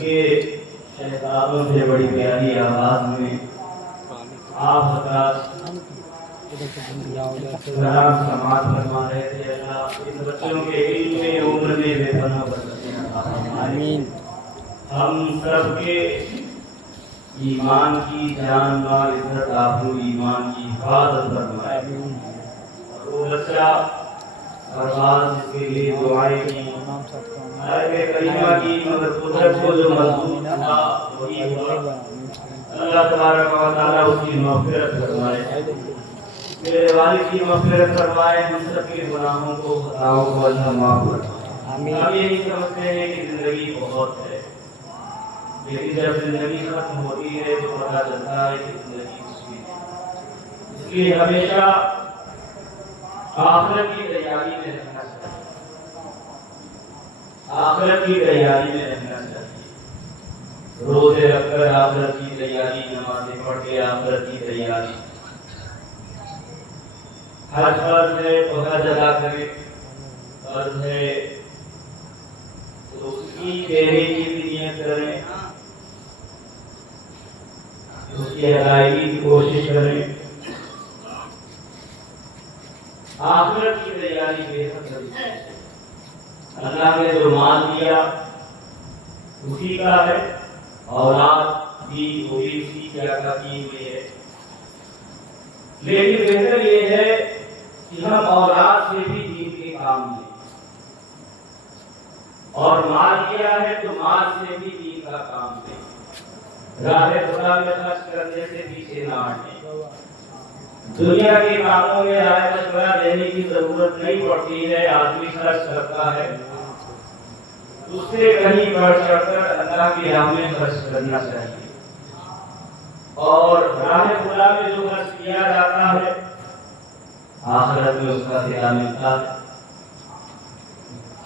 کے شہزادوں سے بڑی پیاری آواز میں آپ حضرات کلام سماعت فرما رہے تھے۔ اللہ ان بچوں کے علم میں عمر میں بے پناہ برکتیں عطا فرمائے۔ ہم سب کے ایمان کی جان مال عزت آبرو ایمان کی حفاظت فرمائے۔ اور وہ بچہ ارباز جس کے لیے دعائیں کی آیت کریمہ کی مگر قدرت کو جو مضبوط تھا وہی ہوا۔ اللہ تبارک و تعالیٰ اس کی مغفرت فرمائے، میرے والد کی مغفرت فرمائے، ہم سب کے گناہوں کو خطاؤں کو اللہ معاف فرمائے۔ ہم یہ نہیں سمجھتے ہیں کہ زندگی بہت ہے، لیکن جب زندگی ختم ہوتی ہے تو پتہ چلتا ہے کہ زندگی مشکل ہے۔ اس لیے ہمیشہ آخرت کی تیاری میں رہنا چاہیے، آخرت کی تیاری میں رہنا چاہیے، روزے رکھ کر آخرت کی تیاری، نمازیں پڑھ کے آخرت کی تیاری۔ حج فرض ہے تو حج ادا کرے، فرض ہے تو اس کی دینے کی بھی نیت کریں، اس کی ادائیگی کی کوشش کریں۔ آخرت کی تیاری بے حد ضروری ہے۔ اللہ نے جو مال دیا اسی کا ہے، اولاد بھی وہ بھی اسی کی عطا کی ہوئی ہے، لیکن بہتر یہ ہے کہ ہم اولاد سے بھی دین کے کام لیں، اور مال دیا ہے تو مال سے بھی دین کا کام لیں، راہ خدا میں خرچ کرنے سے پیچھے نہ ہٹیں۔ دنیا کے کاموں میں رائے مشورہ دینے کی ضرورت نہیں پڑتی ہے، آدمی خرچ کرتا ہے، اس سے کہیں بڑھ چڑھ کر اللہ کی راہ میں خرچ کرنا چاہیے، اور راہ خدا میں جو خرچ کیا جاتا ہے آخرت میں اس کا صلہ ملتا ہے۔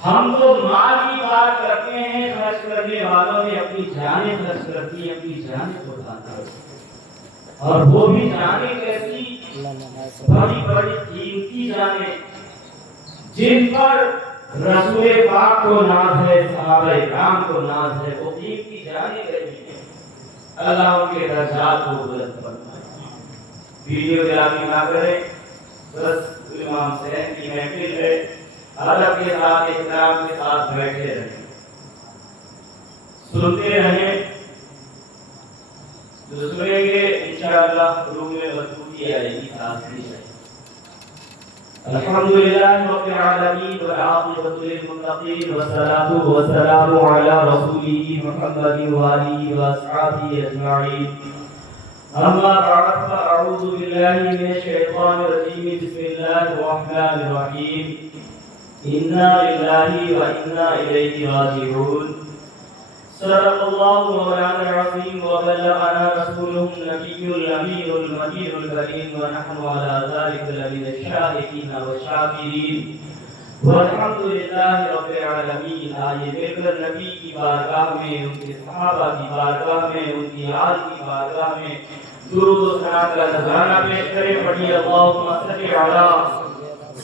ہم تو مال کی بات کرتے ہیں، خرچ کرنے والوں نے اپنی جانیں خرچ کرتی ہیں، اپنی جانیں قربان کرتی ہیں، اور وہ بھی جانیں کیسی، بڑی بڑی قیمتی جانیں جن پر رسول پاک کو ناز ہے، صحابہ کرام کو ناز ہے، وہ قیمتی جانیں گئی ہیں۔ اللہ ان کے درجات کو بلند فرمائے۔ ویڈیو گرافی نہ کریں، بس امام حسین کی محفل ہے، ادب کے ساتھ احترام کے ساتھ بیٹھے رہیں، سنتے رہیں، جو سنیں گے انشاءاللہ روح میں مضبوطی آئے گی، تازگی آئے گی۔ الحمدللہ رب العالمین والعاقبۃ للمتقین والصلاۃ والسلام علی رسولہ محمد وآلہ واصحابہ اجمعین۔ اما بعد فاعوذ باللہ من الشیطان الرجیم، بسم اللہ الرحمن الرحیم۔ انا للہ وانا الیہ راجعون۔ صدق اللہ مولانا العظیم وبلغنا رسوله النبی الامین المجید الکریم ونحن علی ذلک لمن الشاہدین والشاکرین والحمد للہ رب العالمین۔ آئیے مل کر نبی کی بارگاہ میں، ان کے صحابہ کی بارگاہ میں، ان کی آل کی بارگاہ میں درود و ثنا کا نذرانہ پیش کریں۔ پڑھیے اللہم صل علی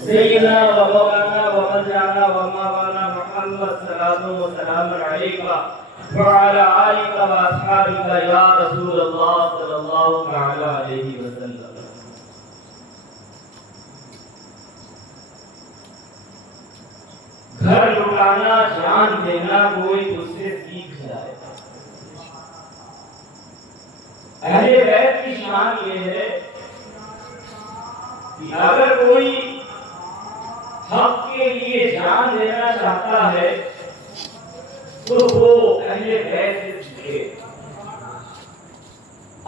سیدنا و مولانا و مولانا و مولانا محمد صلی و سلام علیکہ وعلى آلك وأصحابك يا رسول الله صلى الله تعالى عليه وسلم۔ گھر لٹانا جان دینا کوئی تجھ سے سیکھ جائے۔ اہل بیت کی شان یہ ہے کہ اگر کوئی حق کے لیے جان دینا چاہتا ہے تو وہ اہل بیت سے سیکھے۔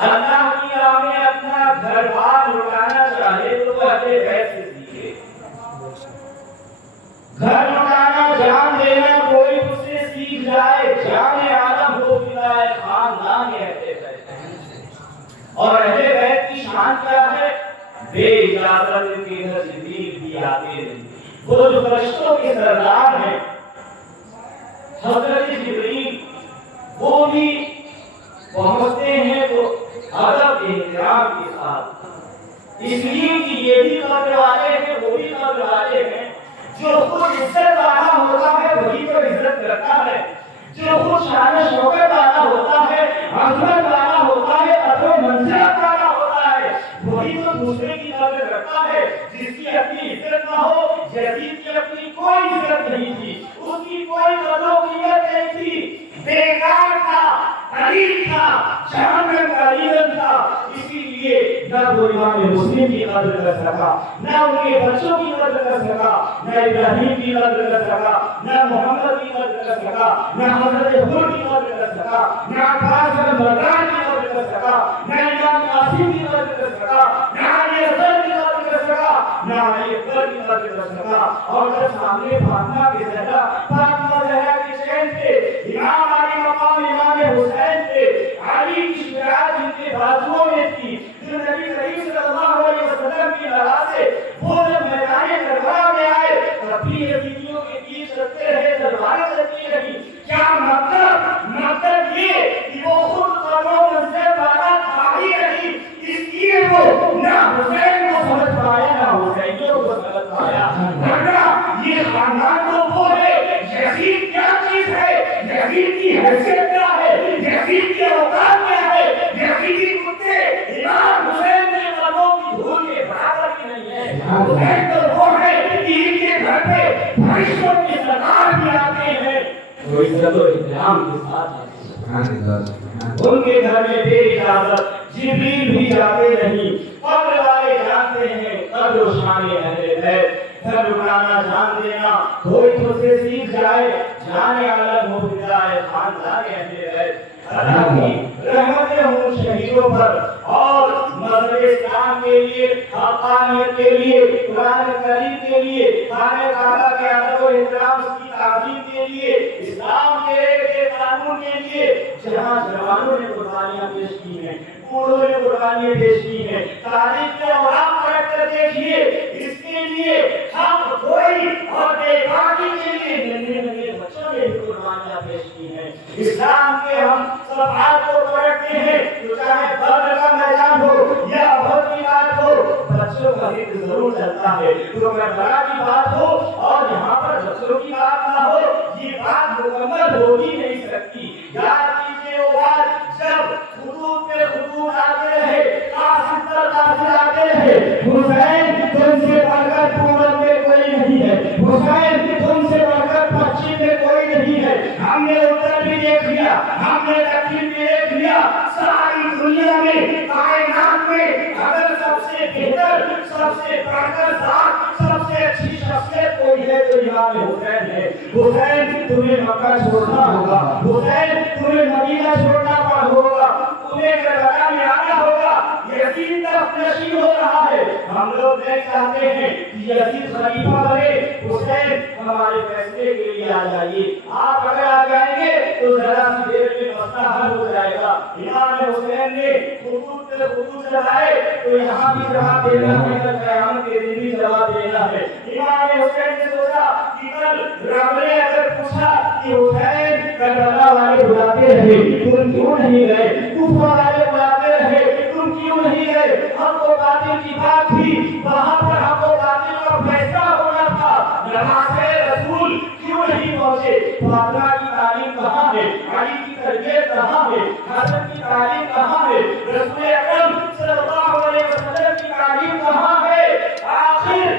اللہ کی راہ میں اپنا گھر بار لٹانا چاہے تو وہ اہل بیت سے سیکھے۔ گھر لٹانا جان دینا کوئی اس سے سیکھ جائے، جان عالم ہو جائے خاندان اہل بیت۔ اور اہل بیت کی شان کیا ہے؟ بے اجازت ان کے گھر جبریل بھی آتے ہیں، وہ جو فرشتوں کے سردار ہیں حضرت جبریل، وہ بھی پہنچتے ہیں تو ادب احترام کے ساتھ، اس لیے کہ یہ بھی قبر والے ہیں وہ بھی قبر والے یزید کی اپنی کوئی عزت نہیں تھی، اس کی کوئی قدر و قیمت نہیں تھی، بیکار تھا، غریب تھا، جہنم کا ایندھن تھا۔ اسی لیے نہ وہ امام مسلم کی قدر کر سکا، نہ ان کے بچوں کی قدر کر سکا، نہ ابراہیم کی قدر کر سکا، نہ محمد کی قدر کر سکا، نہ حضرت حور کی قدر کر سکا، نہ عباس بن بردار کی قدر کر سکا، نہ امام قاسم کی قدر کر سکا، نہ علی اصغر کی قدر کر سکا، نہ علی اکبر کی قدر کر سکا۔ اور جب سامنے فاطمہ کی زہرا، فاطمہ زہرا کے شہن تھے، امام علی مقام امام حسین تھے، علی کی شجاعت ان کے بازوؤں میں تھی، جو نبی کریم صلی اللہ علیہ وسلم کی راہ سے وہ جب میدان کربلا میں آئے، تب بھی یزیدیوں کے تیر چلتے رہے، تلواریں چلتی رہی۔ کیا مطلب یہ کہ وہ خود قوموں سے بارہ تھائی رہی، اس لیے وہ نہ حسین کو سمجھ پایا نہ حسینیوں کو سمجھ پایا، ورنہ یہ خاندان تو وہ ہے۔ یزید کیا چیز ہے، یزید کی حیثیت کیا ہے، یزید کی اوقات کیا ہے، یزیدی کتے امام حسین نے قدموں کی دھول کے برابر کی نہیں ہے۔ حسین تو وہ ہے کہ ان کے گھر پہ فرشتوں کے سردار بھی آتے ہیں، وہ عزت و احترام کے ساتھ آتے ہیں۔ ان کے گھر میں بے اجازت جبریل بھی جاتے نہیں۔ قبر والے جانتے ہیں قبر و شان اہل بیت، گھر اٹھانا جان دینا، کوئی تو سے سیکھ جائے، جانے الگ ہو جائے خاندان اہل بیت۔ اللہ کی رحمتیں ہوں شہیدوں پر، اور مذہب اسلام کے لیے، حقانیت کے لیے، قرآن کریم کے لیے، خانہ کعبہ کے ادب و احترام کی تعظیم کے لیے، اسلام کے قانون کے لیے، جہاں جوانوں نے قربانیاں پیش کی ہیں، بوڑھوں نے قربانیاں پیش کی ہیں، تاریخ کے اوراق پلٹ کر دیکھیے، اس کے لیے ہم کوئی اور بے باکی کے لیے ننھے بچوں نے قربانیاں پیش کی ہیں۔ اسلام کے ہم صفحات کو پڑھتے ہیں تو چاہے بدر کا میدان ہو یا احد کی بات ہو، بچوں کا ذکر ضرور چلتا ہے، تو کربلا کی بات ہو اور یہاں پر بچوں کی بات نہ ہو، یہ بات مکمل ہو ہی نہیں سکتی۔ یاد کیجیے وہ بات جب خطوط پہ خطوط آتے رہے، قاصد پر قاصد آتے رہے، حسین تم سے بڑھ کر پورب میں کوئی نہیں ہے، حسین تم سے بڑھ کر پچھم میں کوئی نہیں ہے، ہم نے اتر بھی دیکھ لیا، ہم نے دکن بھی دیکھ لیا، ساری دنیا میں کائنات میں اگر سب سے بہتر، سب سے بڑھ کر ذات، سب سے اچھی شخصیت کوئی ہے تو امام حسین ہے۔ حسین تمہیں مکہ چھوڑنا ہوگا، حسین تمہیں مدینہ چھوڑنا ہوگا، تمہیں کربلا میں آنا ہوگا، یزید طرف نشین ہو رہا ہے، ہم لوگ نہیں چاہتے ہیں کہ یزید خلیفہ بنے، حسین ہمارے فیصلے کے لیے آ جائیے، آپ اگر آ جائیں گے تو ذرا سی دیر میں مسئلہ حل ہو جائے گا۔ امام حسین نے خطوط پہ خطوط چلائے تو یہاں بھی جواب دینا ہے، کل قیامت کے دن بھی جواب دینا ہے۔ امام حسین نے سوچا کہ کل رب نے اگر پوچھا کہ حسین کربلا والے بلاتے رہے تم کیوں نہیں گئے، کوفہ والے بلاتے رہے تم کیوں نہیں گئے، ہم کو باطل کی بات تھی، وہاں پر ہم کو باطل کا فیصلہ ہونا تھا، نماز رسول کیوں نہیں پہنچے، فاطمہ کی تعلیم کہاں ہے، علی کی تربیت کہاں ہے، حسن کی تعلیم کہاں ہے، رسول اکرم صلی اللہ علیہ وسلم کی تعلیم کہاں ہے۔ آخر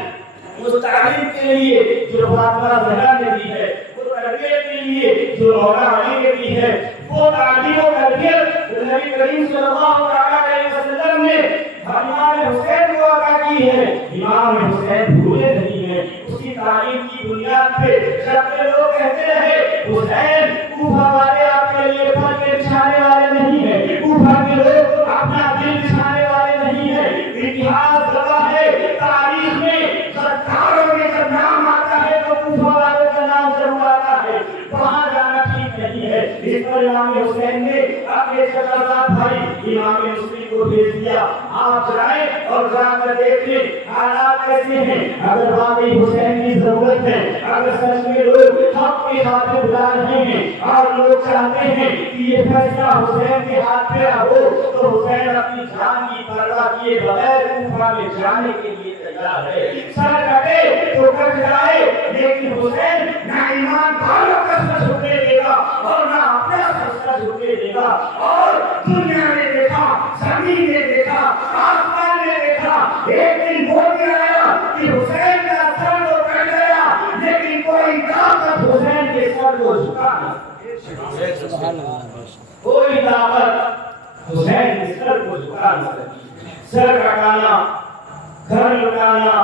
اس تعلیم کے لیے جو فاطمہ زہرا نے دی ہے، وہ تربیت کے لیے جو مولا علی نے دی ہے، وہ تعلیم و تربیت نبی کریم صلی اللہ علیہ وسلم نے امام حسین کو عطا کی ہے۔ امام حسین بھولے نہیں ہیں، اس کی تعلیم کی بنیاد پہ جب لوگ کہتے رہے حسین کوفہ والے آپ کے لیے پر کے بچھانے والے نہیں ہیں، کوفہ کے لوگ اپنا دل بچھانے والے نہیں ہیں، اتہاس گواہ ہے، تاریخ میں غداروں میں جب نام آتا ہے تو کوفہ والوں کا نام ضرور آتا ہے، وہاں جانا ٹھیک نہیں ہے۔ اس پر امام حسین نے اپنے چچا بھائی امام مسلم کو بھیج دیا، آپ جائیں اور جا کر دیکھیں حالات کیسے ہیں، اگر واقعی حسین کی ضرورت ہے، اگر سچ میں لوگ حق کی خاطر بلا رہے ہیں اور لوگ چاہتے ہیں کہ یہ فیصلہ حسین کے ہاتھ پہ ہو تو حسین اپنی جان کی پرواہ کیے بغیر کوفہ میں جانے کے لیے تیار ہے، سر کٹے تو کٹ جائے، لیکن حسین نہ ایمان والوں کا سر جھکنے دے گا اور نہ اپنا سر جھکنے دے گا۔ اور دنیا نے دیکھا، زمین نے دیکھا، آسمان نے دیکھا، ایک دن وہ بھی آیا کہ حسین کا سر تو کٹ سر کو جھکا نہ سکے، کوئی طاقت حسین کے سر کو جھکا نہ سکی۔ سر کٹانا، گھر لٹانا،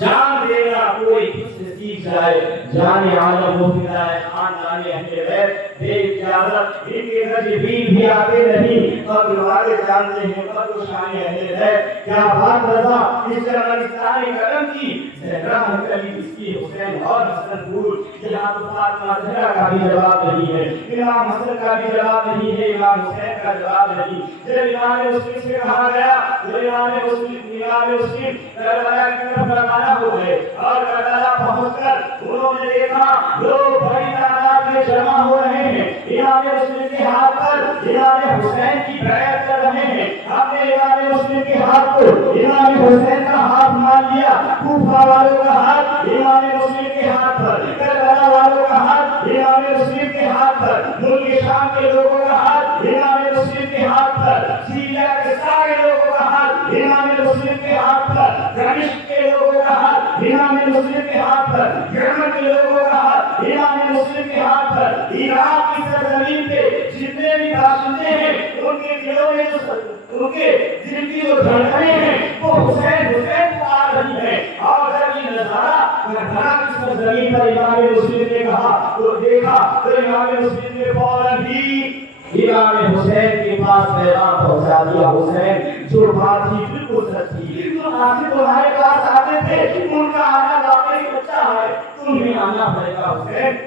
جان دینا کوئی کس سے سیکھ جائے، جان عالم مفتا ہے خاندان اہل بیت بے اجازت ان کے گھر جبریل بھی آتے نہیں، اور دوبارے جانتے ہیں قدر و شان اہل بیت کیا بات رضا اس چرمنستان کرم کی زہرا کلی اس کی حسین اور حسن پور، یہاں تو فاطمہ زہرا کا بھی جواب نہیں ہے، امام حسن کا بھی جواب نہیں ہے، امام حسین کا جواب نہیں۔ جب امام مسلم سے کہا گیا تو امام مسلم کربلا کی طرف روانہ ہو گئے، اور کربلا پہنچ کر انہوں نے دیکھا لوگ بڑی تعداد میں جمع ہو رہے ہیں، امام مسلم کے ہاتھ پر امام حسین کی بیعت کر رہے ہیں۔ ہم نے امام مسلم کے ہاتھ کو امام حسین کا ہاتھ مان لیا، کوفہ والوں کا ہاتھ امام مسلم کے ہاتھ پر، کربلا والوں کا ہاتھ امام مسلم کے ہاتھ پر، ملک شام کے لوگوں کا ہاتھ امام مسلم کے ہاتھ پر، سیریا کے سارے لوگوں کا ہاتھ امام مسلم کے ہاتھ پر، دمشق کے لوگوں کا ہاتھ امام مسلم کے ہاتھ پر، یمن کے لوگوں کا ہاتھ امام مسلم کے ہاتھ پر، عراق کی سرزمین پہ جتنے بھی باشندے ہیں ان کے دلوں میں ان کے دل کی جو دھڑکنیں ہیں وہ حسین حسین کو آ رہی ہے۔ اور جب یہ نظارہ کربلا کی سرزمین پر امام مسلم نے کہا تو دیکھا تو امام مسلم نے فوراً ہی امام حسین کے پاس پیغام پہنچا دیا، حسین جو بات تھی بالکل سچ تھی، جو ناصر تمہارے پاس آتے تھے ان کا آنا واقعی سچا ہے، تمہیں آنا پڑے گا حسین۔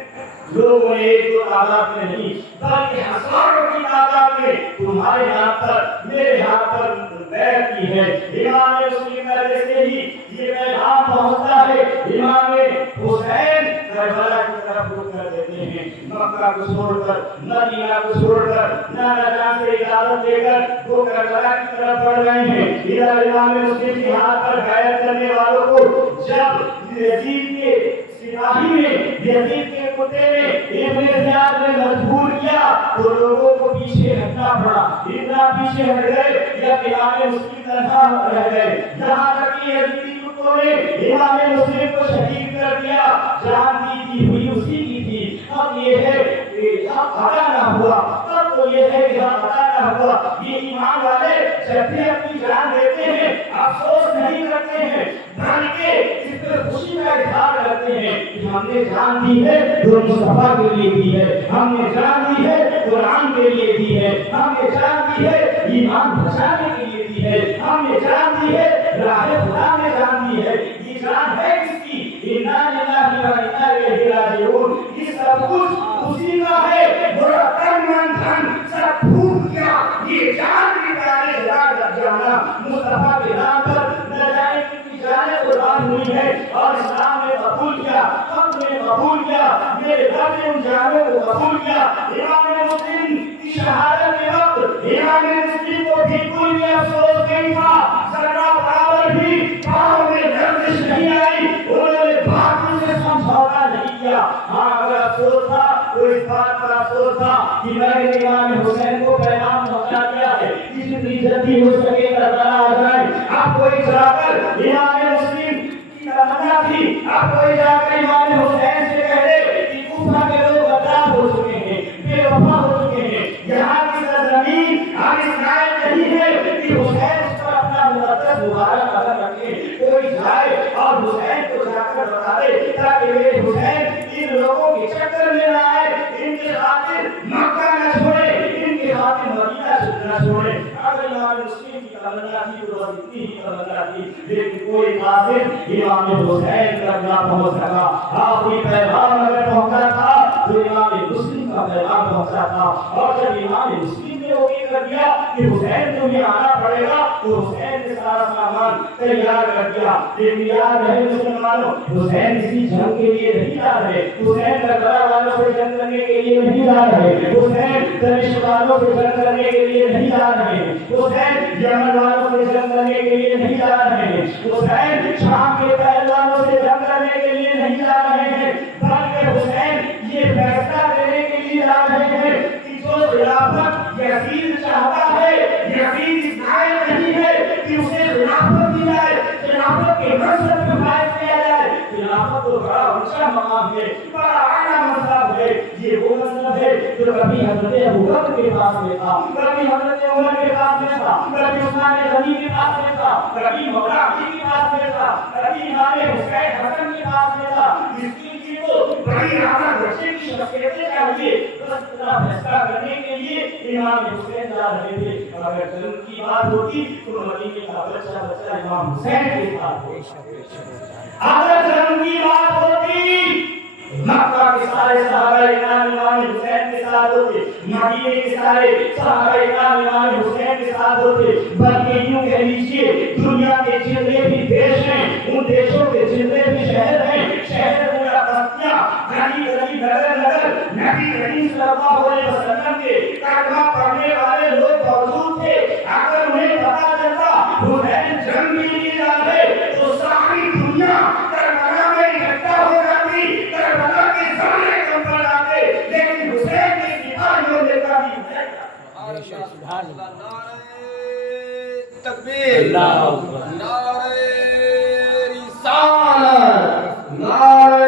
لوگوں نے ایک دو تعداد میں نہیں بلکہ ہزاروں کی تعداد میں تمہارے ہاتھ پر میرے ہاتھ پر بیعت کی ہے۔ امام مسلم کا جیسے ہی یہ پیغام پہنچتا ہے امام حسین کربلا کی طرف رخ کر دیتے ہیں، مکہ کو چھوڑ کر مدینہ کو چھوڑ کر نانا جان سے اجازت لے کر وہ کربلا کی طرف بڑھ رہے ہیں۔ ادھر امام مسلم کے ہاتھ پر بیعت کرنے والوں کو جب یزید کے سپاہی نے یزید کے کتے نے ابن زیاد نے مجبور کیا تو لوگوں کو پیچھے ہٹنا پڑا، اتنا پیچھے ہٹ گئے یا امام مسلم تنہا رہ گئے، یہاں تک کہ یزیدی کتوں نے امام مسلم کو شہید کر دیا، جان دی ہوئی اسی کی تھی۔ اب یہ ہے کہ پتا نہ ہوا، اب تو یہ ہے کہ پتا نہ ہوا۔ یہ ایمان والے جب بھی اپنی جان دیتے ہیں افسوس نہیں کرتے ہیں بلکہ اس پر خوشی کا اظہار کرتے ہیں کہ ہم نے جان دی ہے تو مصطفیٰ کے لیے دی ہے، ہم نے جان دی ہے قرآن کے لیے دی ہے، ہم نے جان دی ہے ایمان بچانے کے لیے دی ہے، ہم نے جان دی ہے راہ خدا میں جان دی ہے۔ یہ جان ہے کس کی؟ انا للہ و انا الیہ راجعون۔ یہ سب کچھ اسی کا ہے، بڑا تن من دھن سب پھونک دیا، یہ جان بھی پیارے جانا مصطفیٰ کے نام پر نہ جانے کی جانے قربان ہوئی ہے اور اسلام نے قبول کیا، ہم نے قبول کیا، میرے رب نے ان جانوں کو قبول کیا۔ امام مسلم کی شہادت کے وقت امام مسلم کو بالکل بھی افسوس نہیں تھا، ذرا برابر بھی پاؤں میں لرزش نہیں آئی، انہوں نے باقی سے سمجھوتا نہیں کیا۔ ہاں اگر افسوس تھا تو اس بات پر افسوس تھا کہ میں نے امام حسین کو پیغام پہنچا دیا ہے، جتنی جلدی ہو سکے کربلا آ جائے۔ آپ کوئی چلا کر امام مسلم کی تمنا تھی، آپ کوئی جا کر امام حسین سے کہہ دے کہ کوفہ کے لوگ غدار ہو چکے ہیں، بے وفا ہو چکے ہیں، یہاں کی سرزمین اب اس لائق نہیں ہے کہ حسین اس پر اپنا مقدس مبارک قدم رکھے۔ کوئی جائے اور حسین کو جا کر بتا دے تاکہ میرے حسین ان لوگوں کے چکر میں نہ آئے، ان کے خاطر مکہ نہ چھوڑے، ان کے خاطر مدینہ نہ چھوڑے۔ اگر امام مسلم کی تمنا تھی تو بس اتنی ہی تمنا تھی، لیکن کوئی قاصد امام حسین تک نہ پہنچ سکا۔ آخری پیغام اگر پہنچا تھا تو امام مسلم کا پیغام پہنچا تھا، اور جب امام مسلم نے وہ یہ کر دیا کہ حسین تمہیں آنا پڑے گا تو حسین نے سارا سامان تیار کر دیا۔ لیکن یاد رہے مسلمانوں، حسین کسی جنگ کے لیے نہیں جا رہے، حسین کربلا والوں سے جنگ کرنے کے لیے نہیں جا رہے، حسین دمشق والوں سے جنگ کرنے کے لیے نہیں جا رہے، حسین یمن والوں سے جنگ کرنے کے لیے نہیں جا رہے ہیں، حسین شام کے پہلوانوں سے جنگ کرنے کے لیے نہیں جا رہے ہیں، بلکہ حسین یہ فیصلہ لینے کے لیے جا رہے ہیں کہ جو خلافت یزید چاہتا ہے، یزید اس لائق نہیں ہے کہ اسے خلافت دی جائے، خلافت کے منصب پہ فائز کیا جائے۔ خلافت تو بڑا اونچا مقام ہے، بڑا اعلیٰ منصب ہے، جو کبھی حضرت ابوبکر کے پاس میں تھا، کبھی حضرت عمر کے پاس میں تھا، کبھی عثمان غنی کے پاس میں تھا، کبھی مولا علی کے پاس میں تھا، کبھی امام حسین حسن کے پاس میں تھا، مسکین کی کو بڑی رحمت بچے کی شخصیتیں چاہیے، بس اتنا فیصلہ کرنے کے لیے امام حسین جا رہے تھے۔ اگر جنم کی بات ہوتی تو مدینے کا بچہ بچہ امام حسین کے ساتھ، اگر جنم کی بات ہوتی مکہ کے سارے صحابہ کرام امام حسین کے ساتھ ہوتے، مدینے کے سارے صحابہ کرام امام حسین کے ساتھ ہوتے، بلکہ یوں کہہ لیجیے دنیا کے جتنے بھی دیش ہیں ان دیشوں کے جتنے بھی شہر ہیں، شہر پورا بستیاں گلی گلی نگر نگر نبی کریم صلی اللہ علیہ وسلم کے کلمہ پڑھنے والے لوگ موجود تھے۔ اگر انہیں پتا چلتا حسین جنگ کے لیے جا رہے تو ساری دنیا کربلا میں اکٹھا ہو جاتی، کربلا کے سارے کم پڑ جاتے، لیکن حسین کے سپاہیوں نے کبھی سبحان اللہ، نعرہ تکبیر، نعرہ رسالت، نعرہ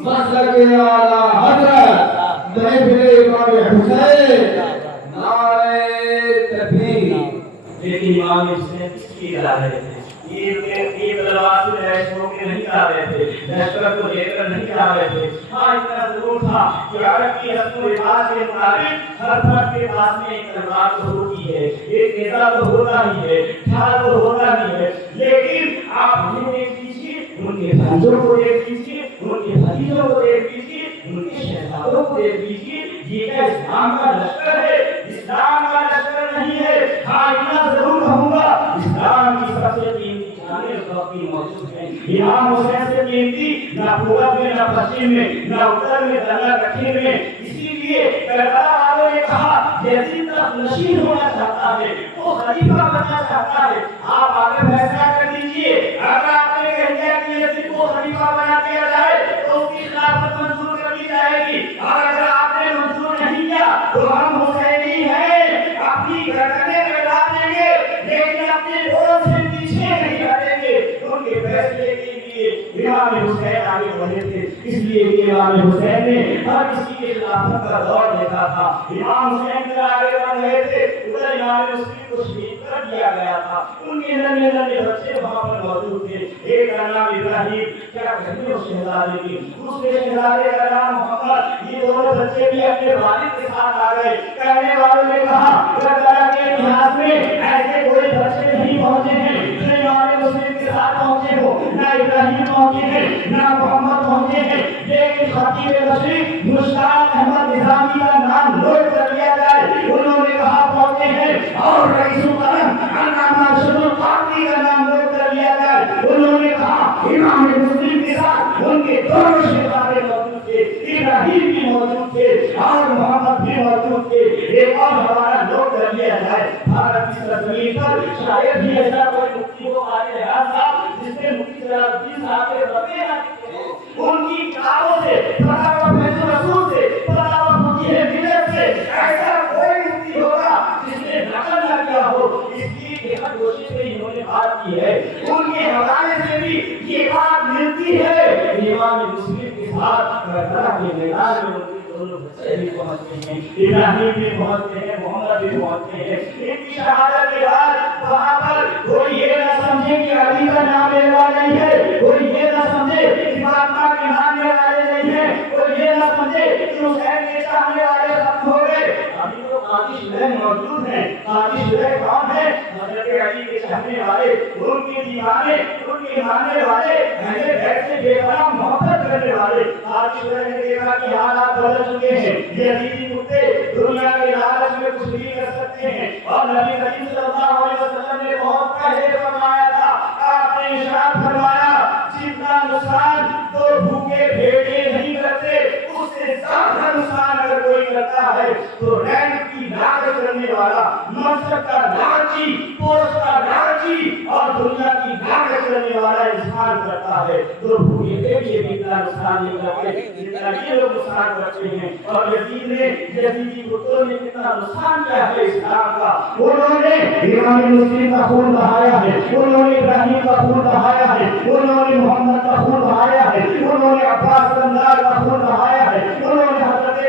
مسلک اعلیٰ حضرت محفل امام حسین، نعرہ تکبیر۔ لیکن امام حسین کس کی جا رہے تھے؟ یہ تلوار سے لشکر ہو کے نہیں جا رہے تھے، لشکر کو لے کر نہیں جا رہے تھے۔ ہاں اتنا ضرور تھا کہ عرب کی رسم و رواج کے مطابق ہر فرد کے پاس میں ایک تلوار تو ہوتی ہے، ایک نیزہ تو ہوتا ہی ہے، ڈھال تو ہوتا ہی ہے، لیکن آپ انہیں دیکھ لیجیے، ان کے بھائیوں کو دیکھ لیجیے، ان کے بھتیجوں کو دیکھ لیجیے، ان کے شہزادوں کو دیکھ لیجیے، یہ کیا اسلام کا لشکر ہے؟ اسلام کا لشکر نہیں ہے۔ ہاں اتنا ضرور کہوں گا اسلام کی سب سے قیمتی جانیں اس وقت موجود ہیں۔ امام حسین سے قیمتی نہ پورب میں، نہ پشچم میں، نہ اتر میں، نہ دکھن میں۔ اسی لیے کربلا والوں نے کہا یزید تخت نشین ہونا چاہتا ہے، وہ خلیفہ بننا چاہتا ہے۔ آپ آگے فیصلہ کر دیجیے، اگر آپ نے کہہ دیا کہ یزید کو خلیفہ بنا دیا جائے تو اس کی خلافت منظور کر دی جائے گی، اور اگر آپ نے منظور نہیں کیا تو ہم حسینی ہیں، اپنی گردنیں کٹا دیں گے لیکن اپنے لوگوں سے پیچھے نہیں ہٹیں گے۔ ان کے فیصلے کے لیے امام حسین آگے بڑھے تھے، اس لیے کہ امام حسین نے ہر کسی کے خلافت کا دور دیکھا تھا۔ امام حسین کے آگے بڑھ رہے تھے، ادھر امام مسلم کو شہید کر دیا گیا تھا، ان کے ننھے ننھے بچے وہاں پر موجود تھے۔ ایک کا نام ابراہیم، کیا کہتے ہیں شہزادے کی، دوسرے شہزادے کا نام محمد، یہ دونوں بچے بھی اپنے والد کے ساتھ آ گئے۔ کہنے والوں نے کہا کربلا کے اتہاس میں ایسے کوئی بچے نہیں پہنچے ہیں جو امام مسلم کے ساتھ پہنچے ہو، نہ ابراہیم پہنچے ہیں نہ محمد پہنچے ہیں، لیکن خطیب مشرق مشتاق احمد نظامی کا نام نوٹ کر لیا جائے۔ انہوں نے کہا پہنچے ہیں، اور رئیس القلم علامہ ارشد القادری کا نام نوٹ کر لیا جائے۔ انہوں نے کہا امام مسلم کے ساتھ ان کے دونوں شہزادے موجود تھے، ابراہیم بھی موجود تھے اور محمد بھی موجود تھے۔ ایک اور ہمارا نوٹ کر لیا جائے، بھارت کی سرزمین پر شاید ہی ایسا کوئی مفتی ہو آئے صاحب جس نے مفتی جلال الدین صاحب کے ربے نہ ان کی کتابوں سے فتاوی فیض رسول سے فتاوی فقیہ ملت سے ایسا کوئی مفتی ہوگا جس نے نقل نہ کیا ہو۔ اس لیے کہ ہر کوشش سے انہوں نے بات کی ہے، ان کے حوالے سے بھی یہ بات ملتی ہے۔ امام مسلم کے ساتھ کربلا کے میدان میں دونوں بچے بھی پہنچتے ہیں، ابراہیم بھی پہنچتے ہیں، محمد بھی پہنچتے ہیں۔ ان کی شہادت کے بعد وہاں پر کوئی یہ نہ سمجھے کہ علی کا نام لینے والا نہیں ہے، کوئی یہ نہ سمجھے کہ فاطمہ کے ماننے والے نہیں ہیں، کوئی یہ نہ سمجھے کہ حسین کے چاہنے والے ختم ہو گئے۔ ابھی تو قاضی شرح موجود ہیں۔ قاضی شرح کون ہے؟ حضرت علی کے چاہنے والے، ان کے دیوانے، ان کے ماننے والے، اہل بیت سے بے پناہ محبت کرنے والے۔ قاضی شرح نے دیکھا کہ حالات بدل چکے ہیں، یزیدی کتے دنیا کے لالچ میں کچھ بھی کر سکتے ہیں، اور نبی کریم صلی اللہ علیہ وسلم نے بہت پہلے فرمایا تھا، آپ نے ارشاد فرمایا جتنا نقصان تو بھوکے بھیڑے نہیں کرتے اس سے زیادہ نقصان اگر کوئی کرتا ہے تو رینک کی لاگت کرنے والا، منصب کا لالچی، پوسٹ کا لالچی اور دنیا کی لاگت کرنے والا انسان کرتا ہے۔ تو بھوکے بھیڑے بھی اتنا نقصان نہیں کرتے جتنا یہ لوگ نقصان کرتے ہیں۔ اور یزیدی کتوں نے کتنا نقصان کیا ہے اسلام کا، انہوں نے امام مسلم کا خون بہایا ہے، انہوں نے ابراہیم کا خون بہایا ہے، انہوں نے محمد کا خون بہایا ہے، انہوں نے عباس بندار کا خون بہایا ہے، انہوں نے حضرت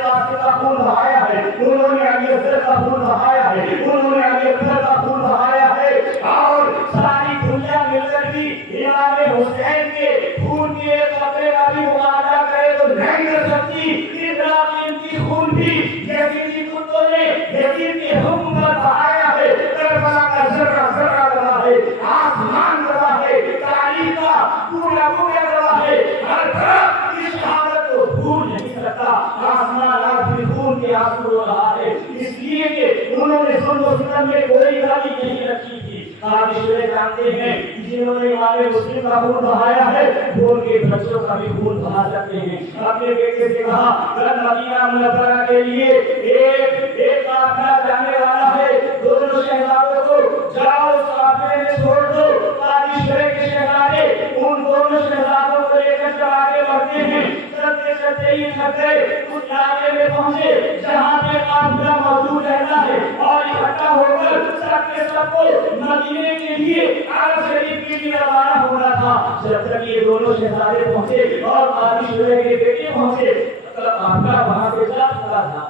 بہن کے خون کے قطرے کا بھی مقابلہ کرے تو نہیں کر سکتی. ابراہیم کی خون بھی یزیدی کتوں نے یزید کے حکم پر بہایا ہے. کربلا کا ذرہ ذرہ گواہ ہے, آسمان گواہ ہے, تاریخ کا پورا پورا گواہ ہے. ہر طرف اس شہادت کو بھول نہیں سکتا. آسمان آج بھی خون کے آنسو رو رہا ہے, اس لیے کہ انہوں نے ظلم و ستم میں کوئی غلطی نہیں رکھی تھی. آپ شعر جانتے ہیں جنہوں نے امام مسلم کا خون بہایا ہے وہ ان کے بچوں کا بھی خون بہا سکتے ہیں. اپنے بیٹے سے کہا اگر مدینہ منورہ کے لیے ایک قافلہ جانے والا ہے, دونوں شہزادوں کو جاؤ اس قافلے میں چھوڑ دو. قاضی شعر کے شہزادے ان دونوں شہزادوں کو لے کر جب آگے بڑھتے ہیں, چلتے چلتے ہی تھک گئے. اس علاقے میں پہنچے جہاں پہ قافلہ موجود رہتا ہے اور اکٹھا ہو کر سب کے سب کو مدینے کے لیے عرب شریف کے لیے روانہ ہونا تھا. جب تک یہ دونوں شہزادے پہنچے اور قاضی شعر کے بیٹے پہنچے قافلہ وہاں سے جا چکا تھا.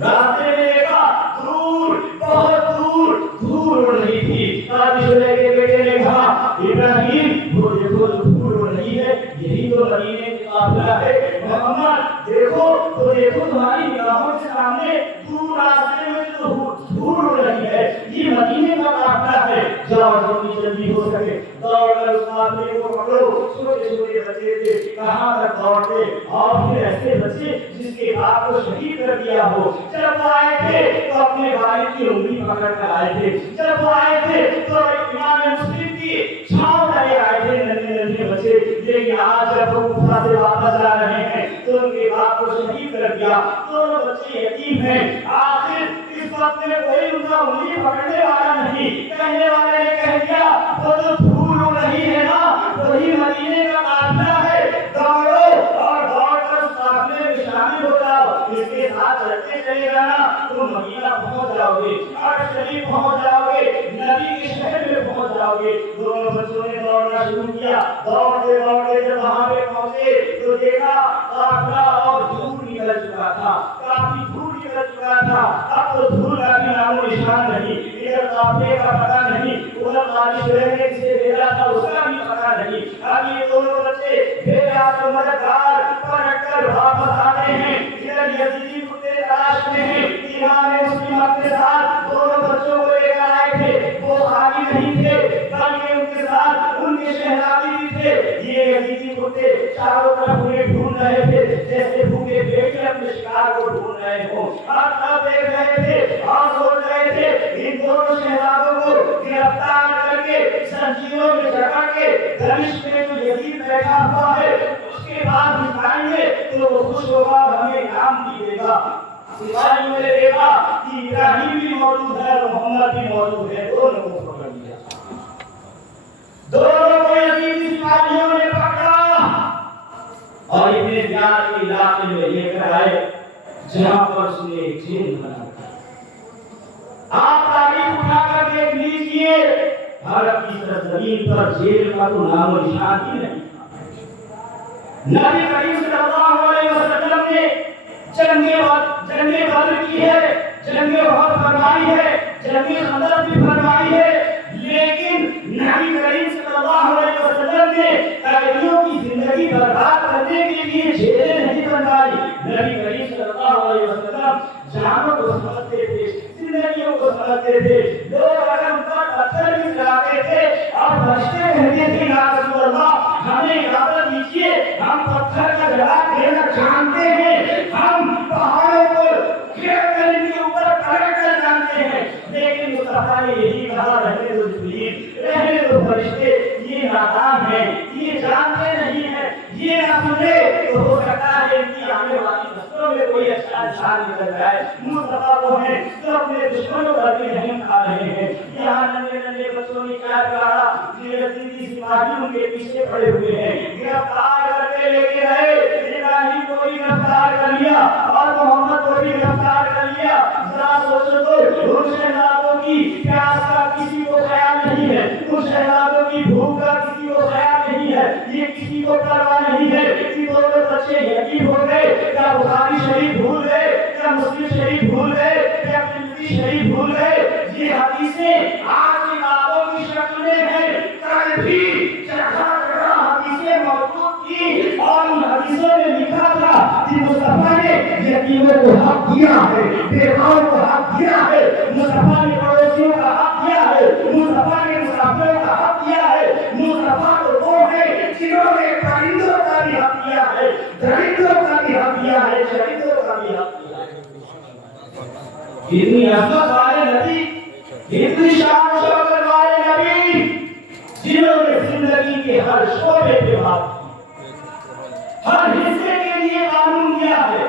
راستے میں دیکھا دور بہت دور دھول اڑ رہی تھی. قاضی شعر کے بیٹے نے کہا ابراہیم وہ دیکھو جو دھول اڑ رہی ہے یہی تو مدینے کا قافلہ ہے. محمد دیکھو تو دیکھو تمہاری نگاہوں کے سامنے دور راستے میں جو دھول اڑ رہی ہے یہ مدینے کا قافلہ ہے. جاؤ جلدی جلدی ہو سکے دوڑ کر اس قافلے کو پکڑو. چھوٹے چھوٹے بچے تھے کہاں تک دوڑتے اور پھر ایسے بچے جس کے باپ کو شہید کر دیا ہو. جب وہ آئے تھے تو اپنے والد کی انگلی پکڑ کر آئے تھے. جب وہ آئے تھے تو امام مسلم کی چھاؤں تلے آئے تھے ننھے ننھے بچے. لیکن آج جب وہ کوفہ سے واپس آ رہے ہیں تو ان کے باپ کو شہید کر دیا. دونوں بچے یتیم ہیں. آخر اس وقت میں کوئی ان کا انگلی پکڑنے والا نہیں. کہنے والے نے کہہ دیا وہ جو دھول اڑ رہی ہے نا وہی مدینے کا قافلہ ہے. دوڑو اور دوڑ کر اس قافلے میں شامل ہو جاؤ. اس کے ساتھ چلتے چلے جانا تم مدینہ پہنچ جاؤ گے, عرب شریف پہنچ جاؤ گے, نبی کے شہر میں پہنچ جاؤ گے. دونوں بچوں نے دوڑنا شروع کیا. دوڑتے دوڑتے جب وہاں پہ پہنچے تو دیکھا قافلہ اور دھول نکل چکا تھا. کافی دھول نکل چکا تھا. اب تو دھول کا بھی نام و نشان نہیں. ادھر قافلے کا پتہ نہیں, ادھر قاضی شعر نے جسے بھیجا تھا اس کا بھی پتہ نہیں. اب یہ دونوں بچے بھیجا تو مددگار پلٹ کر واپس آتے ہیں. ادھر یزیدی کتے تلاش میں ہیں. امام مسلم اپنے ساتھ دونوں بچوں کو لے کر آئے تھے. وہ خالی نہیں تھے بلکہ ان کے ساتھ ان کے شہزادی بھی تھے. یہ یزیدی کتے چاروں طرف انہیں ڈھونڈ رہے تھے جیسے بھوکے بیٹے اپنے شکار کو ڈھونڈ رہے ہوں. اب دیکھ رہے تھے اور سوچ رہے تھے ان دونوں شہزادوں کو گرفتار کر کے زنجیروں میں جکڑ کے دمشق میں جو یزید بیٹھا ہوا ہے اس کے بعد نکالیں گے تو وہ خوش ہوگا اور ہمیں انعام بھی دے گا. سپاہیوں نے دیکھا کہ ابراہیم بھی موجود ہے اور محمد بھی موجود ہے. دونوں کو پکڑ لیا. دونوں کو یزیدی سپاہیوں نے پکڑا اور ابن زیاد کے علاقے میں لے کر آئے جہاں پر اس نے ایک جیل بنا. آپ تاریخ اٹھا کر دیکھ لیجئے عرب کی سرزمین پر جیل کا تو نام و نشان ہی نہیں. نبی کریم صلی اللہ علیہ وسلم نے جنگ بدر کی ہے, جنگ احد فرمائی ہے, جنگ خندق بھی فرمائی ہے, لیکن نبی کریم صلی اللہ علیہ وسلم نے قیدیوں کی زندگی برباد کرنے کے لیے جیلیں نہیں بنوائی. نبی کریم صلی اللہ علیہ وسلم جانوں کو سمجھتے تھے, زندگیوں کو سمجھتے تھے. لوگ اگر ان پر پتھر بھی چلاتے تھے اور فرشتے کہتے تھے یا رسول اللہ ہمیں اجازت دیجیے ہم پتھر کا جواب دینا جانتے ہیں, ہم پہاڑوں کو گھیر کر ان کے اوپر پلٹ کر جانتے ہیں. لیکن مصطفیٰ نے یہی کہا رہنے دو جبریل, رہنے دو فرشتے, یہ نادان ہیں, یہ جانتے نہیں ہیں, یہ نہ سنے تو ہو سکتا ہے ان کی آنے والی نسلوں میں کوئی اچھا انسان نکل جائے. مصطفیٰ وہ ہیں جو اپنے دشمنوں پر بھی رحم کھا رہے ہیں. یہاں ننھے ننھے بچوں نے کیا کہا, یہ یزیدی سپاہیوں کے پیچھے پڑے ہوئے ہیں, گرفتار کر کے لے کے گئے. ابراہیم کو بھی گرفتار کر لیا اور محمد کو بھی گرفتار کر لیا. ذرا سوچو تو ان شہزادوں کی پیاس کا کسی کو خیال نہیں ہے, ان شہزادوں کی بھوک کا کسی کو خیال نہیں ہے, یہ کسی کو پرواہ نہیں ہے. یہ دونوں بچے یتیم ہو گئے. کیا بخاری شریف بھول گئے, کیا مسلم شریف بھول گئے, کیا ترمذی شریف بھول گئے؟ یہ حدیثیں آج کتابوں کی شکل میں ہیں, کل بھی جگہ جگہ کہ مصطفیٰ نے یتیموں کو حق دیا ہے، بیواؤں کو حق دیا ہے، مصطفیٰ نے پڑوسیوں کا حق دیا ہے، مصطفیٰ نے مسافروں کا حق دیا ہے، مصطفیٰ تو وہ ہے جنہوں نے پرندوں کا بھی حق دیا ہے، درندوں کا بھی حق دیا ہے، چرندوں کا بھی حق دیا ہے۔ اتنی عظمت والے نبی، اتنی شان و شوکت والے نبی، جنہوں نے زندگی کے ہر شعبے پہ بات کی، ہر حصے کے لیے قانون دیا ہے۔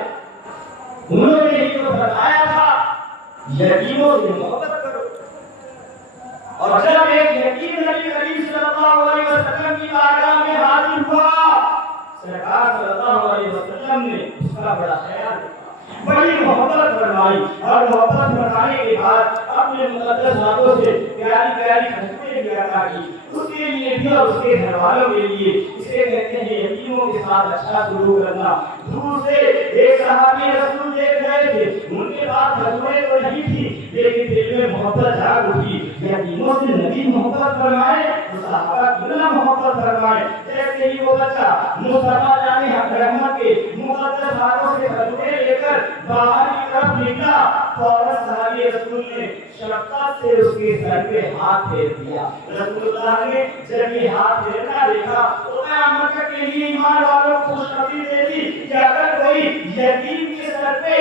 انہوں نے یہ تو بتایا تھا یتیموں سے محبت کرو، اور جب ایک یتیم نبی کریم صلی اللہ علیہ وسلم کی بارگاہ میں حاضر ہوا، سرکار صلی اللہ علیہ وسلم نے اس کا بڑا خیال رکھا، بڑی محبت فرمائی، اور محبت فرمانے کے بعد اپنے مقدس ہاتھوں سے پیاری پیاری خوشبوئیں بھی عطا کی، اس کے لیے بھی اور اس کے گھر والوں کے لیے۔ اسے کہتے ہیں یتیموں کے ساتھ اچھا سلوک کرنا۔ دور سے ایک صحابی رسول دیکھ رہے تھے، ان کے پاس خوشبوئیں تو نہیں تھی لیکن دل میں محبت جاگ اٹھی، یتیموں سے نبی محبت فرمائے تو صحابہ کیوں نہ محبت فرمائے۔ جیسے ہی وہ بچہ مصطفیٰ جانے رحمت کے مقدس ہاتھوں سے خوشبوئیں لے کر باہر کی طرف نکلا، فوراً صحابی رسول نے شفقت سے اس کے سر پہ ہاتھ پھیر دیا۔ رسول اللہ نے جب یہ ہاتھ پھیرنا دیکھا تو قیامت کے لیے ایمان والوں کو خوشخبری دے دی کہ اگر کوئی یتیم کے سر پہ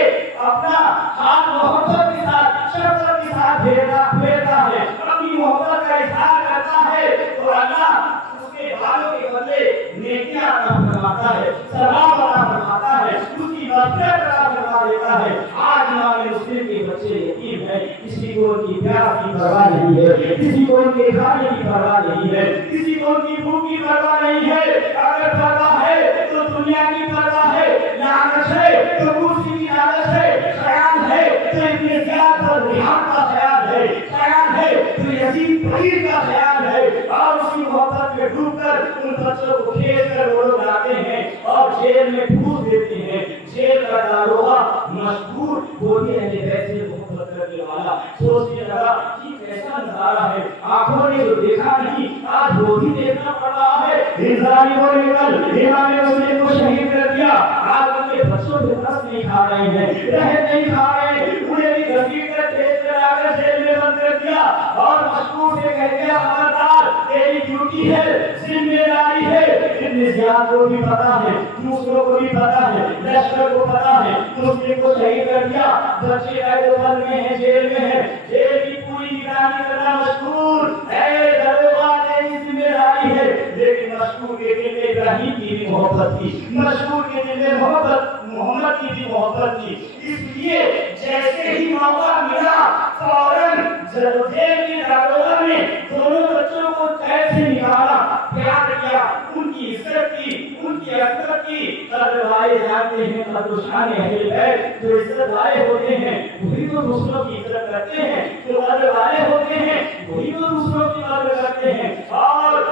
اپنا ہاتھ محبت کے ساتھ شفقت کے ساتھ پھیرتا ہے، اپنی محبت کا اظہار کرتا ہے تو اللہ اس کے بالوں کے بدلے نیکیاں عطا فرماتا ہے، ثواب عطا فرماتا ہے، اس کی مغفرت عطا فرما دیتا ہے۔ آج امام مسلم کے بچے یتیم ہیں، کسی کو ان کی پیاس کی پرواہ نہیں ہے، کسی کو ان کے کھانے کی پرواہ نہیں ہے، کسی کو ان کی بھوک کی پرواہ نہیں ہے۔ اگر پرواہ ہے تو دنیا کی پرواہ ہے، لالچ ہے تو کرسی کی لالچ ہے، خیال ہے تو ابن زیاد پر ریحان کا خیال ہے، خیال ہے تو یزید فقیر کا خیال ہے، اور اسی محبت میں ڈوب کر ان بچوں کو کھیل کر وہ لوگ لاتے ہیں اور جیل میں پھونک دیتے ہیں۔ جیل کا داروغہ مشہور بولی اہل بیت سے محبت کرنے والا سوچنے لگا کہ کیسا نظارہ ہے، آنکھوں نے تو دیکھا نہیں، آج وہ بھی دیکھنا پڑ رہا ہے۔ ان ظالموں نے کل امام مسلم کو شہید کر دیا، آج ان کے بچوں پہ ترس نہیں کھا رہے ہیں، رحم نہیں کھا رہے ہیں، انہیں بھی گھسیٹ کر تیز چلا کر جیل میں بند کر دیا، اور مشکور سے کہہ دیا خبردار تیری ڈیوٹی ہے، ذمہ داری ہے۔ ابن زیاد کو بھی پتا ہے، دوسروں کو بھی پتا ہے، لشکر کو پتا ہے، مسلم کو شہید کر دیا، بچے قید و بند میں ہیں، جیل میں ہیں، جیل کی پوری نگرانی کرنا مشکور ہے، دروغہ تیری ذمہ داری ہے۔ لیکن مشکور کے دل میں ابراہیم کی بھی محبت تھی، مشکور کے دل میں محمد کی بھی محبت تھی، اس لیے جیسے ہی موقع ملا فوراً جیل کے داروغہ نے دونوں بچوں کو قید سے نکالا، پیار کیا، ان کی عزت کی، ان کی عزت کی۔ قدر والے جانتے ہیں قدر شان اہل بیت، جو عزت والے ہوتے ہیں وہی تو دوسروں کی عزت کرتے ہیں، جو قدر والے ہوتے ہیں وہی تو دوسروں کی قدر کرتے ہیں۔ اور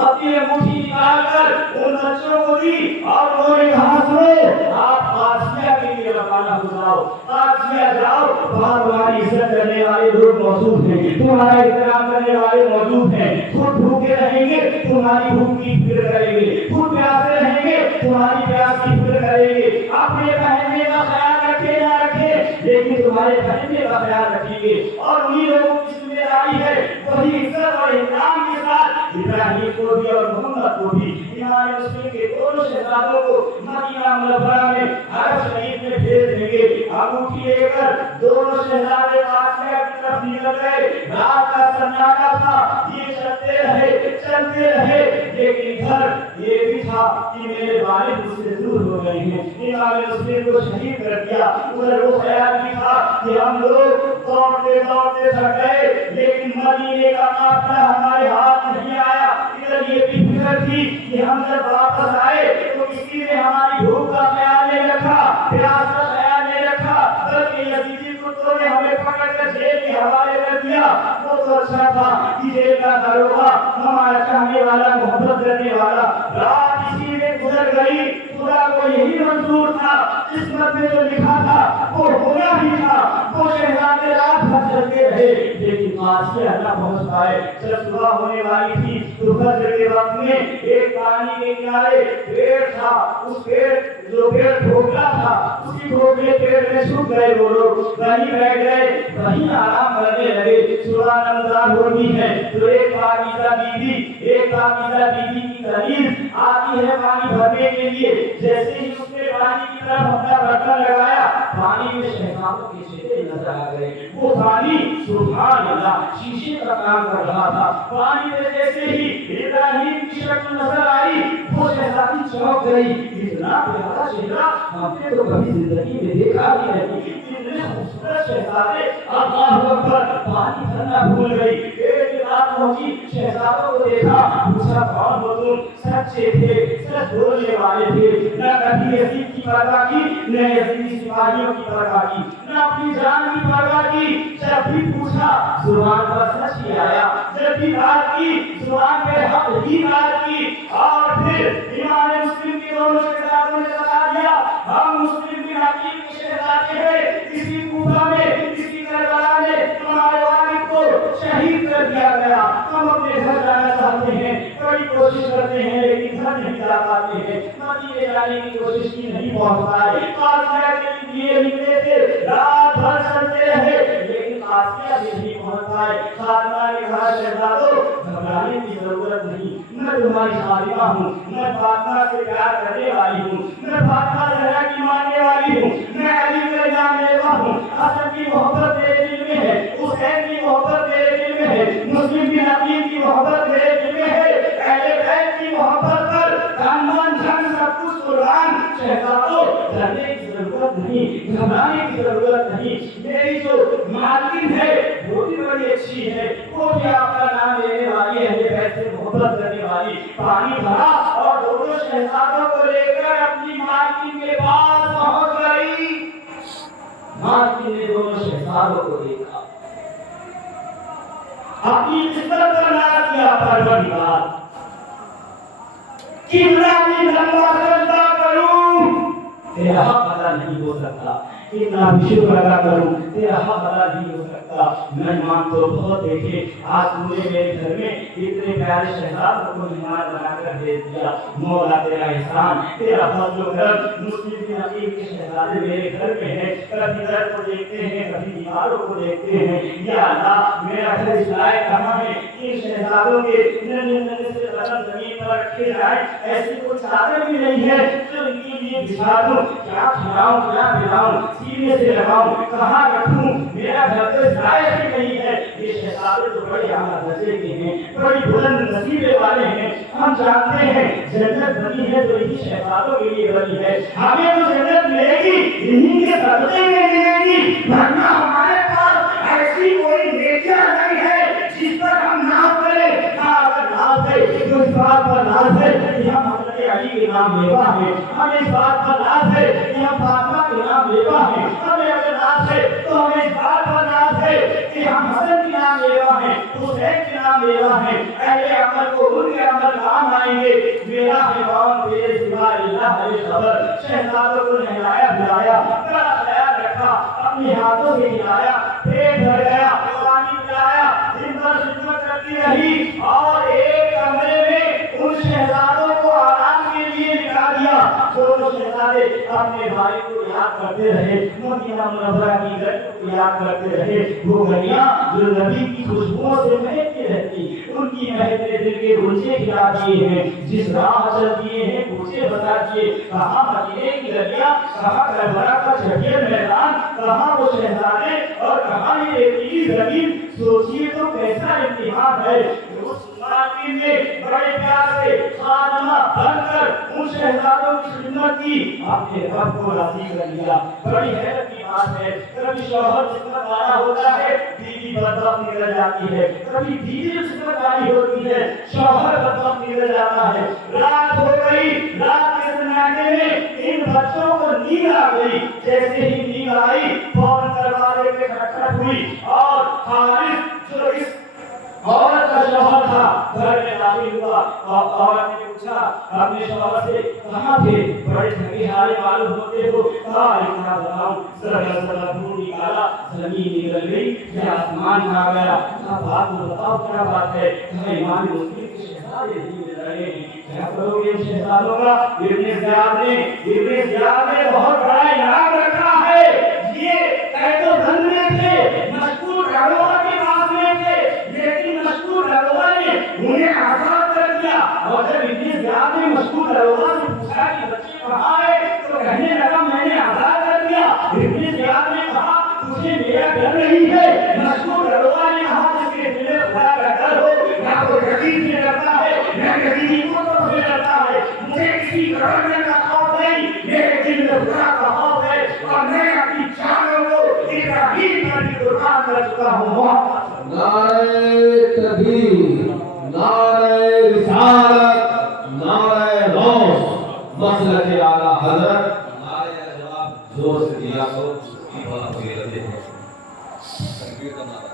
اپنی انگوٹھی نکال کر ان بچوں کو دی اور انہوں نے کہا سنو آپ قادسیہ کے لیے روانہ ہو جاؤ، قادسیہ جاؤ، وہاں تمہاری عزت کرنے والے لوگ موجود ہیں، تمہارا احترام کرنے والے موجود ہیں، خود بھوکے رہیں گے تمہاری بھوک کی فکر کریں گے، خود پیاسے رہیں گے تمہاری پیاس کی فکر کریں گے، اپنے پہننے کا خیال رکھے نہ رکھے لیکن تمہارے پہننے کا خیال رکھیں گے۔ اور انہی لوگوں کی ذمہ داری ہے وہی عزت اور احترام کے ساتھ ابراہیم کو بھی اور محمد کو بھی، امام مسلم کے دونوں شہزادوں کو مدینہ منورہ میں حرم شریف میں بھیج دیں گے۔ انگوٹھی لے کر دونوں شہزادے قادسیہ کی طرف نکل گئے، رات کا سناٹا تھا، یہ چلتے رہے لیکن گھر یہ بھی تھا کہ میرے والد مجھ سے دور ہو گئے ہیں، امام مسلم کو شہید کر دیا۔ ادھر وہ خیال بھی تھا کہ ہم لوگ دوڑتے تھک گئے لیکن مدینے کا قافلہ ہمارے ہاتھ نہیں آیا، ادھر یہ بھی فکر تھی کہ ہم جب واپس آئے تو کسی نے ہماری بھوک کا خیال نہیں رکھا، پیاس کا خیال نہیں رکھا، بلکہ یزیدی کتوں نے ہمیں پکڑ کر جیل کے حوالے کر دیا۔ وہ تو اچھا تھا کہ جیل کا داروغہ ہمارا چاہنے والا، محبت کرنے والا، رات اسی میں گزر گئی۔ خدا کو یہی منظور تھا، قسمت میں جو لکھا تھا وہ ہونا بھی تھا، وہ شہزادے رات بھر چلتے رہے لیکن معاشیہ نہ پہنچ پائے۔ جب صبح ہونے والی تھی تو فجر کے وقت میں ایک پانی کے کنارے پیڑ تھا، اس پیڑ جو پیڑ ٹھوکرا تھا اسی ٹھوکرے پیڑ میں چھپ گئے وہ لوگ، وہیں بیٹھ گئے، وہیں آرام کرنے لگے۔ صبح رمضان ہوتی ہے تو ایک پاکیزہ بیوی کی قریب آتی ہے پانی بھرنے کے لیے، جیسے ہی اس نے پانی کی طرف اپنا برتن لگایا پانی میں شہزادوں کے چہرے نظر آ گئے۔ وہ پانی سبحان اللہ شیشے کا کام کر رہا تھا، پانی میں جیسے ہی ابراہیم کی شکل نظر آئی وہ شہزادی چونک گئی، اتنا پیارا چہرہ ہم نے تو کبھی زندگی میں دیکھا ہی نہیں، اتنے خوبصورت شہزادے، اللہ اکبر، پانی بھرنا بھول گئی۔ ایک رات پہنچی، شہزادوں کو دیکھا، پوچھا کون ہو تم؟ سچے تھے، سچ بولنے والے تھے، نہ کبھی یزید کی پرواہ کی، نہ یزیدی سپاہیوں کی پرواہ کی، نہ اپنی جان کی پرواہ کی۔ جب بھی پوچھا زبان پر سچ ہی آیا، جب بھی بات کی زبان پہ حق ہی بات کی۔ اور پھر امام مسلم کے دونوں شہزادوں نے بتا دیا ہم مسلم بن عقیل کے شہزادے ہیں، اسی کوفہ میں اسی کربلا میں تمہارے والد کو شہید کر دیا گیا، ہم اپنے گھر جانا چاہتے ہیں، بڑی کوشش کرتے ہیں لیکن گھر نہیں جا پاتے ہیں، مدینے جانے کی کوشش کی نہیں پہنچ پائے، قافلہ کے لیے نکلے تھے، رات بھر چلتے رہے لیکن قافلہ بھی نہیں پہنچ پائے۔ خاتمہ نے کہا شہزادو گھبرانے کی ضرورت نہیں، میں تمہاری خادمہ ہوں، میں فاطمہ سے پیار کرنے والی ہوں، میں فاطمہ زہرا کی ماننے والی ہوں، میں علی کا جان لیوا ہوں، حسن کی محبت میرے دل میں ہے، حسین کی محبت میرے دل میں ہے، مسلم بن عقیل کی محبت میرے دل میں ہے، اہل بیت کی محبت پر خاندان جان سب کچھ قربان۔ شہزادو ڈرنے کی ضرورت نہیں، گھبرانے کی ضرورت نہیں، میری جو مالکن ہے وہ بھی بڑی اچھی ہے، وہ بھی آپ کا نام لینے والی ہے، اہل بیت سے محبت کرنے والی۔ پانی بھرا اور دونوں شہزادوں کو لے کر اپنی مالکن کے پاس پہنچ گئی۔ مالکن نے دونوں شہزادوں کو دیکھا، اپنی بستر پر ناز کیا، پروردگار کتنا بھی لمبا سجدہ کروں تیرا حق ادا نہیں ہو سکتا، کتنا بھی شکر ادا کروں تیرا حق ادا نہیں ہو سکتا۔ مہمان تو بہت دیکھے، آج تم نے میرے گھر میں اتنے پیارے شہزادوں کو مہمان بنا کر بھیج دیا، مولا تیرا احسان، تیرا فضل و کرم۔ مسلم بن عقیل کے شہزادے میرے گھر میں ہیں، کبھی درد کو دیکھتے ہیں کبھی بیماروں کو دیکھتے ہیں، یا اللہ میرا گھر اس لائق کہاں ہے ان شہزادوں کے ننھے سے قدم زمین پر رکھے جائیں، ایسی کوئی چادر بھی نہیں ہے جو ان کے لیے بچھا دوں، کیا کھلاؤں کیا پلاؤں، سینے سے لگاؤں کہاں رکھوں، میرا گھر تو ضائع ہی نہیں ہے۔ یہ شہزادے تو بڑے اعلیٰ درجے کے ہیں، بڑی بلند نصیبے والے ہیں، ہم جانتے ہیں جنت بنی ہے تو انہی شہزادوں کے لیے بنی ہے، ہمیں تو جنت ملے گی انہی کے صدقے میں ملے گی، ورنہ ہمارے پاس ایسی کوئی نیکیاں نہیں ہے جس پر ہم ناز کریں۔ اگر ناز ہے تو اس بات پر ناز ہے کہ ہم حضرت علی کے نام لیوا ہیں، ہمیں اس بات پر ناز ہے کہ ہم فاطمہ کے نام لیوا ہیں، ہمیں اگر ناز ہے تو ہمیں اس بات پر ناز ہے کہ ہم حسن کے نام لیوا ہیں، حسین کے نام لیوا ہیں، اہل عمل کو ان کے عمل کام آئیں گے۔ میرا ایمان تیرے سوا اللہ ہے خبر۔ شہزادوں کو نہلایا دھلایا، بڑا خیال رکھا، اپنے ہاتھوں سے ہلایا، پیٹ بھر گیا، پانی پلایا، دن بھر خدمت کرتی رہی اور ایک کمرے میں ان شہزادوں کو آرام کے لیے لٹا دیا۔ دونوں شہزادے اپنے بھائی کو یاد کرتے رہے، مدینہ منورہ کی گلیوں کو یاد کرتے رہے، وہ گلیاں جو نبی کی خوشبوؤں سے مہکتی رہتی، ان کی مہکتے دل کے گلچے کھلا دیے ہیں، جس راہ چل دیے ہیں گلچے بتا دیے، کہاں مدینے کی گلیاں، کہاں کربلا کا جھڑیل میدان، کہاں وہ شہزادے اور کہاں یہ ریتیلی زمین۔ سوچیے تو کیسا امتحان ہے۔ مالکین نے بڑے پیار سے خادمہ بن کر ان شہزادوں کی خدمت کی، اپنے رب کو راضی کر لیا۔ بڑی حیرت کی بات ہے، کبھی شوہر خدمت والا ہوتا ہے بیوی بدبخت نکل جاتی ہے، کبھی بیوی خدمت والی ہوتی ہے شوہر بدبخت نکل جاتا ہے۔ رات ہو گئی، رات کے سناٹے میں ان بچوں کو نیند آ گئی، جیسے ہی نیند آئی فوراً دروازے پہ کھٹکھٹ ہوئی اور خالد جو اس عورت کا شوہر تھا، گھر میں داخل ہوا اور عورت نے پوچھا اپنے شوہر سے کہاں تھے؟ بڑے تھکے ہارے معلوم ہوتے ہو۔ کہا اتنا بتاؤں، ذرا دھوپ نکالا، زمین نکل گئی یا آسمان آ گیا۔ کہا بات تو بتاؤ کیا بات ہے؟ کہا امام مسلم کے شہزادے دین رہے ہیں، کیا کرو گے شہزادوں کا؟ ابن زیاد نے بہت بڑا انعام رکھا ہے۔ یہ قید و بند میں تھے، مشکور گھروں کے پاس میں تھے، لیکن مشکور دروازہ نے انہیں آزاد کر دیا۔ اور جب ابن زیاد نے مشکور دروازہ سے پوچھا کہ بچے کہاں ہے تو کہنے لگا میں نے آزاد کر دیا۔ ابن زیاد نے کہا تجھے میرا گھر نہیں ہے۔ مشکور دروازہ نے کہا جس کے دل میں خدا کا ڈر ہو، نہ کوئی یقین سے ڈرتا ہے نہ کسی کو سے ڈرتا ہے۔ مجھے کسی کرنے کا خوف نہیں، میرے دل میں خدا کا خوف ہے اور میں اپنی جانوں کو ابراہیم کی قربان کر چکا ہوں۔ نعرہ تکبیر، نعرہ رسالت، نعرہ غوث، مسلک اعلیٰ حضرت۔ نعرہ جواب زور سے دیا تو بہت فضیلت ہے۔ تکبیر کا نعرہ۔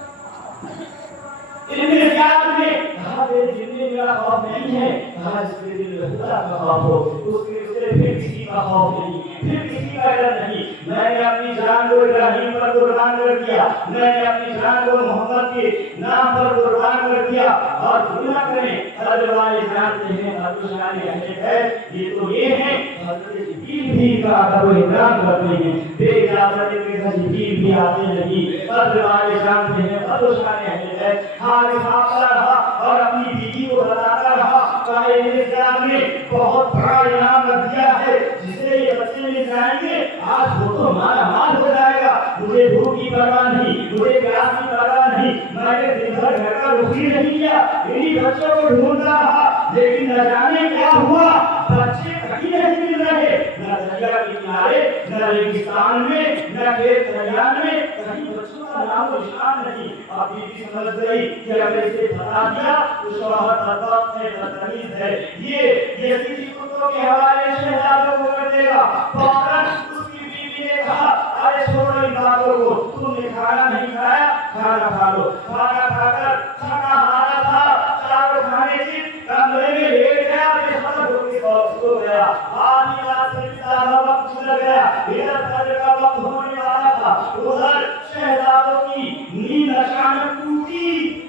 ابن زیاد نے کہا میرے دل میں میرا خوف نہیں ہے۔ کہا جس کے دل میں خدا کا خوف ہو اس کے پھر کسی کا خوف نہیں، پھر کسی کا ڈر نہیں۔ میں نے اپنی جان کو ابراہیم پر قربان کر دیا، میں نے اپنی جان کو محمد کے نام پر قربان کر دیا۔ اور دنیا کریں حضرت والے جانتے ہیں حضرت شان اہل بیت یہ تو یہ ہیں حضرت جبریل بھی کا ادب و احترام کرتے ہیں، بے اجازت کے جبریل بھی آتے نہیں۔ حضرت والے جانتے ہیں حضرت شان اہل بیت حارث آتا رہا اور اپنی بیوی کو بتاتا رہا کہ ابن زیاد نے بہت بڑا انعام رکھ دیا ہے، جسے یہ بچے مل جائیں گے آج وہ تو مالا مال ہو جائے گا۔ مجھے بھوک کی پرواہ نہیں، مجھے پیاس کی پرواہ نہیں، میں نے دن بھر گھر کا رخ ہی نہیں کیا، انہی بچوں کو ڈھونڈ رہا، لیکن نہ جانے کیا ہوا، بچے کہیں نہیں مل رہے، نہ دریا کے کنارے، نہ ریگستان میں، نہ کھیت کھلیان میں، کہیں بچوں کا نام و نشان نہیں۔ اب بیوی سمجھ گئی کہ اگر اسے بتا دیا تو شوہر بدبخت ہے، بدتمیز ہے، یہ یزیدی کتوں کے حوالے شہزادوں کو کر دے گا۔ فوراً اس کی بیوی نے کہا ارے چھوڑو ان باتوں کو، تم نے کھانا نہیں کھایا، کھانا کھا لو۔ کھانا کھا کر تھکا ہارا تھا، چاروں کھانے کی کمرے میں لیٹ گیا، بے خبر ہو کے سو گیا۔ آدھی رات سے زیادہ وقت گزر گیا، ادھر فجر کا وقت ہونے والا تھا، ادھر شہزادوں کی نیند اچانک ٹوٹی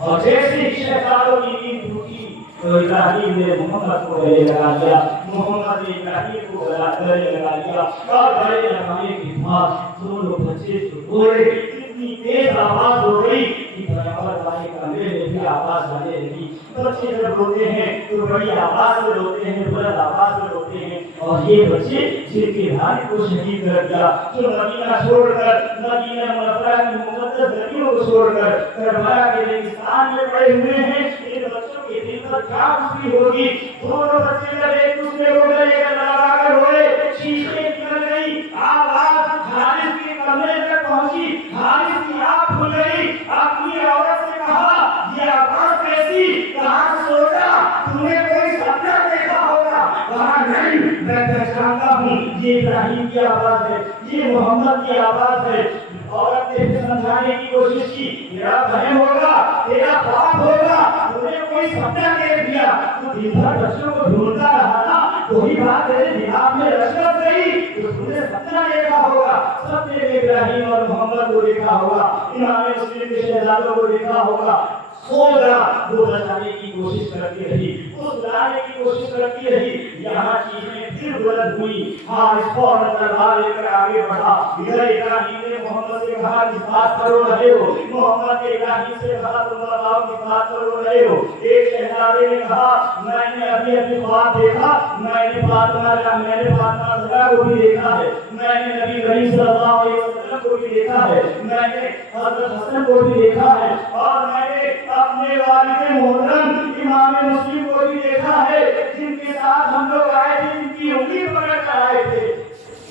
اور جیسے ہی شہزادوں کی نیند ٹوٹی تو ابراہیم نے محمد کو گلے لگا لیا، محمد نے ابراہیم کو گلے لگا لیا اور گلے لگانے کے بعد دونوں بچے روئے۔ اتنی تیز آواز ہو گئی کہ پیغمبر والے کمرے میں بھی آواز آنے لگی۔ بچے جب روتے ہیں تو بڑی آواز سے روتے ہیں، بلند آواز سے روتے ہیں، اور یہ بچے جن کے بھائی کو شہید کر دیا، جو مدینہ چھوڑ کر، مدینہ منورہ کی مقدس زمینوں کو چھوڑ کر کربلا کے ریگستان میں پڑے ہوئے ہیں، ان بچوں کے دل پر کیا خوشی ہوگی۔ دونوں بچے جب ایک دوسرے کو گلے لگا کر روئے، چیخیں نکل گئی، آواز حارث کے کمرے تک پہنچی، حارث کی آنکھ کھل گئی، اپنی عورت سے کہا یہ آواز کیسی؟ کہاں سوچا تم نے کوئی سپنا دیکھا ہوگا؟ کہا نہیں، میں پہچانتا ہوں یہ ابراہیم کی آواز ہے، یہ محمد کی آواز ہے۔ عورت نے سمجھانے کی کوشش کی، تیرا بہن ہوگا، تیرا باپ ہوگا، تم نے کوئی سپنا دیکھ لیا، تو دن بھر بچوں کو ڈھونڈتا رہا نا، وہی بات تیرے دماغ میں رچ گئی، تو تم نے سپنا دیکھا ہوگا۔ سب نے ابراہیم اور محمد کو دیکھا ہوگا، امام مسلم کے شہزادوں کو دیکھا ہوگا، سو رہا، وہ بچانے کی کوشش کرتی رہی، اس بلانے کی کوشش کرتی رہی، یہاں چیزیں پھر بلند ہوئی۔ حارث فوراً تلوار لے کر آگے بڑھا، ادھر ابراہیم نے محمد سے کہا کس بات پر رو رہے ہو؟ محمد نے ابراہیم سے کہا تم بتاؤ کس بات پر رو رہے ہو؟ ایک شہزادے نے کہا میں نے ابھی خواب دیکھا، میں نے فاطمہ زہرا کو بھی دیکھا ہے، میں نے نبی کریم صلی اللہ علیہ وسلم کو بھی دیکھا ہے، میں نے حضرت حسن کو بھی دیکھا ہے، اور میں نے اپنے والد محترم امام مسلم کو بھی دیکھا ہے، جن کے ساتھ ہم لوگ آئے تھے، جن کی انگلی پکڑ کر آئے تھے۔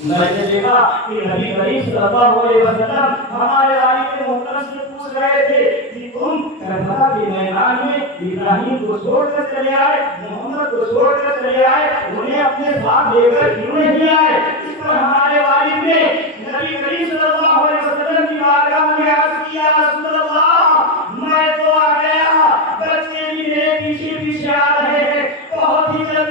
میں نے دیکھا کہ نبی کریم صلی اللہ علیہ وسلم ہمارے والد محترم سے پوچھ رہے تھے کہ تم کربلا کے میدان میں ابراہیم کو چھوڑ کر چلے آئے، محمد کو چھوڑ کر چلے آئے، انہیں اپنے ساتھ لے کر کیوں نہیں آئے؟ اس پر ہمارے والد نے نبی کریم صلی اللہ علیہ وسلم کی بارگاہ میں عرض کیا رسول اللہ میں تو آ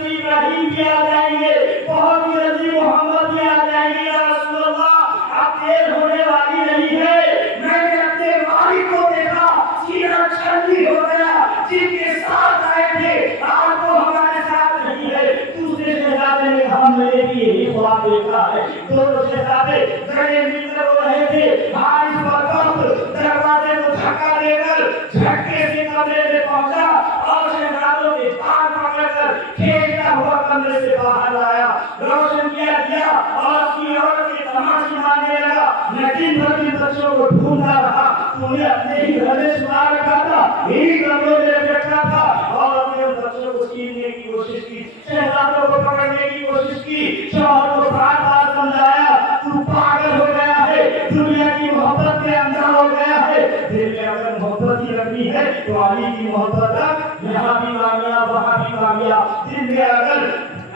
نبی ابراہیم بھی آ جائیں گے، بہت ہی جلدی محمد بھی آ جائیں گے۔ یا رسول اللہ اب دیر ہونے والی نہیں ہے۔ میں نے اپنے والد کو دیکھا، سینہ چھلنی ہو گیا، جن کے ساتھ آئے تھے آج وہ ہمارے ساتھ نہیں ہے۔ دوسرے شہزادے نے کہا میں نے بھی یہی خواب دیکھا ہے۔ دونوں شہزادے گھڑے مل کر رو رہے تھے۔ آج وقت دروازے کو دھکا دے کر جھٹکے سے کمرے میں پہنچا اور شہزادوں کے پاس پکڑ کر کھیلتا ہوا کمرے سے باہر آیا، روشن کیا دیا اور اپنی عورت کے تماشے مارنے لگا۔ میں دن بھر ان بچوں کو ڈھونڈتا رہا، تو نے اپنے ہی گھر میں چھپا رکھا تھا، یہی کمرے میں رکھا تھا، اور اپنے ان بچوں کو چھیننے کی کوشش کی، شہزادوں کو پکڑنے کی کوشش کی۔ شوہر کو بار بار سمجھایا تو پاگل ہو گیا ہے، دنیا کی محبت میں اندھا ہو گیا ہے، دل میں اگر محبت ہی رکھنی ہے تو علی کی محبت رکھ، یہاں بھی کامیاب وہاں بھی کامیاب۔ دل میں اگر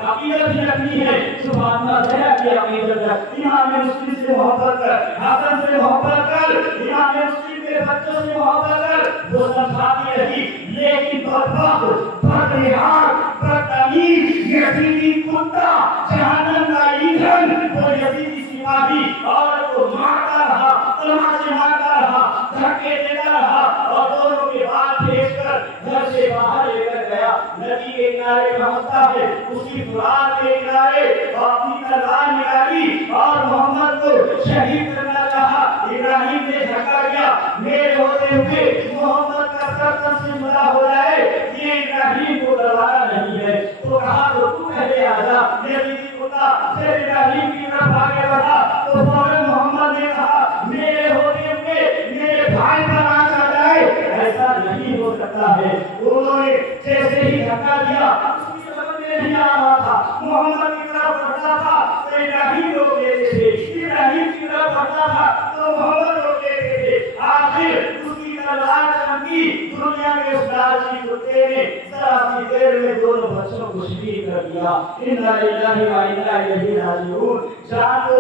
عقیدت ہی رکھنی ہے تو فاطمہ زہرا کی عقیدت رکھ، امام مسلم سے محبت کر، حسن سے محبت کر، امام مسلم کے بچوں سے محبت کر۔ وہ سمجھاتی رہی لیکن بدبخت، بدنہاد، بدتمیز یزیدی کتا، جہنم کا ایندھن، وہ یزیدی سپاہی عورت کو مارتا رہا، تماشے مارتا رہا، دھکے دیتا رہا اور دونوں کے بال پھینک کر گھر سے باہر لے کر گیا۔ ندی کے کنارے پہنچتا ہے، اسی فرات کے کنارے اپنی تلوار نکالی اور محمد کو شہید کرنا چاہا۔ ابراہیم نے دھکا دیا، میرے ہوتے ہوئے محمد کا سر تن سے جدا ہو جائے، یہ ابراہیم کو گوارا نہیں ہے۔ تو کہا تو پہلے آ جا، میری کتا پھر ابراہیم کی طرف آگے بڑھا تو فوراً محمد نے کہا میرے ہوتے ہوئے میرے بھائی کا نام آ جائے، ایسا نہیں ہو سکتا ہے۔ انہوں نے جیسے ہی دھکا دیا، اس کی سمجھ میں نہیں آ رہا تھا، محمد کی طرف بڑھتا تھا تو ابراہیم روک لیتے تھے، ابراہیم کی طرف بڑھتا تھا تو محمد روک لیتے تھے۔ آخر اس کی تلوار چمکی، دنیا کے اس لالچی کتے نے ذرا سی دیر میں دونوں بچوں کو شہید کر دیا۔ انا للہ و انا الیہ راجعون۔ جان تو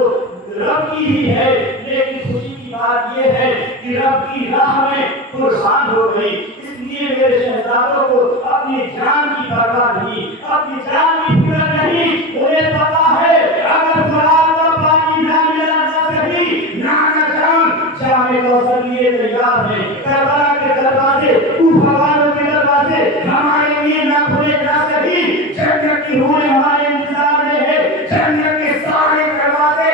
رب کی ہی ہے، لیکن خوشی کی بات یہ ہے کہ رب کی راہ میں قربان ہو گئی، اس لیے میرے شہزادوں کو اپنی جان کی پرواہ نہیں، اپنی جان کی فکر نہیں۔ انہیں پتا ہے اگر فرات کا پانی نہ ملا نہ صحیح نہ جان، جامع کوثر لیے تیار ہے، کربلا کے دروازے، کوفہ کے دروازے ہمارے لیے نہ کھلے نہ صحیح، جنت کی حوریں ہمارے انتظار میں ہے، جنت کے سارے دروازے